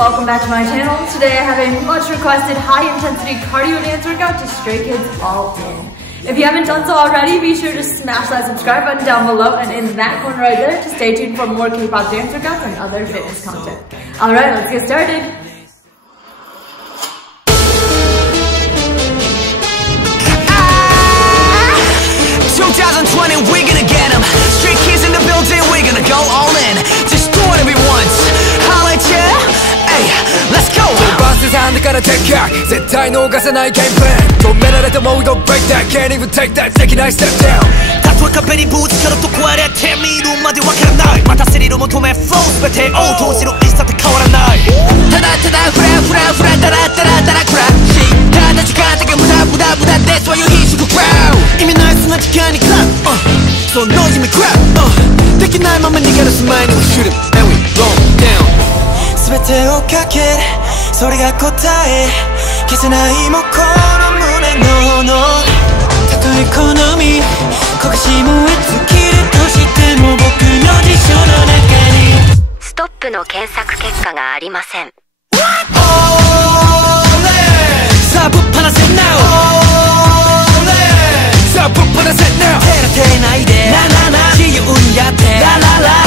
welcome back to my channel. Today I have a much requested high intensity cardio dance workout to Stray Kids All In. If you haven't done so already, be sure to smash that subscribe button down below and in that corner right there to stay tuned for more K-pop dance workouts and other fitness content. Alright, let's get started. We're gonna get them. Stray Kids in the building, we're gonna go all in. Just do it every once. Holla at ya. Hey, let's go. バスサンドから撤却絶対逃さないゲームプレーン止められても we gon' break that can't even take that できない step down たとえ壁にぶつかると壊れてみるまでわからないまたスリル求め flow 全てを投じる意志だって変わらないただただフラフラフラダラダラダラクラッシュただ時間だけ無駄無駄無駄でそういう必死のクラウ意味ないそんな時間にクラッそうノイズミクラッできないまま逃げ出す前に we shoot it and we go down 全てをかけるそれが答え消せないもこの胸の炎たとえ好み焦がし燃え尽きるとしても僕の辞書の中にストップの検索結果がありませんさあぶっ放せ now さあぶっ放せ now 照らてないでななな自由にやってラララ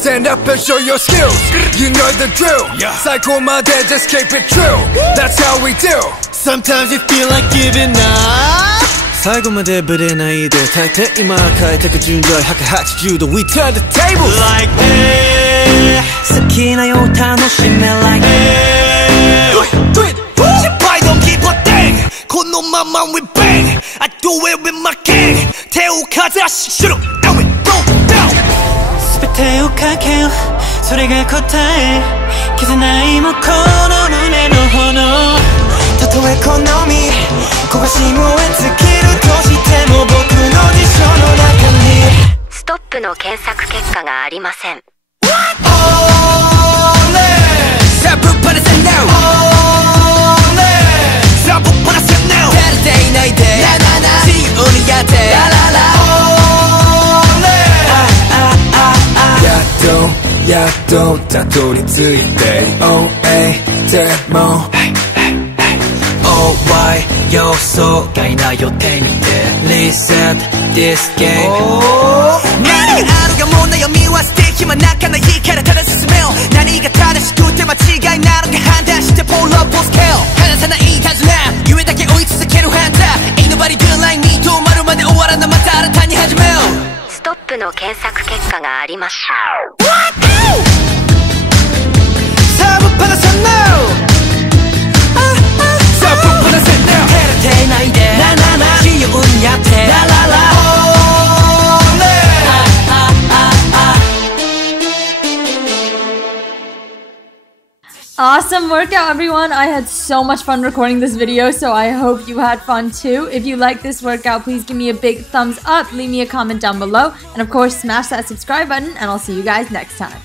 Stand up and show your skills. You know the drill. Psycho my dad, just keep it true. That's how we do. Sometimes you feel like giving up. 最後までブレないで大抵今変えてく順序180度 We turn the tables like hey 好きなよ楽しめ like hey Do it, do it 失敗 don't keep a thing このまま we bang I do it with my gang 手をかざし Shoot 'em and we go down全てをかけるそれが答え消せないもこの胸の炎たとえ好み焦がし燃え尽きるとしても僕の辞書の中にストップの検索結果がありませんさあぶっ放せ now さあぶっ放せ now 照れていないでななな自由にやってラララやっとたどり着いて OA でも OY 予想外な予定見て Reset this game 何があるかも悩みは捨て暇なかないからただ進めよ何が正しくて間違いなのか判断して Pull up full scale 離さない手綱夢だけ追い続けるハンター Ain't nobody do like me 止まるまで終わらなまた新たに始めようストップの検索結果がありました。さあぶっ放せ now さあぶっ放せ now 照れてないでななな自由にやってラララAwesome workout, everyone. I had so much fun recording this video, so I hope you had fun too. If you like this workout, please give me a big thumbs up, leave me a comment down below, and of course, smash that subscribe button, and I'll see you guys next time.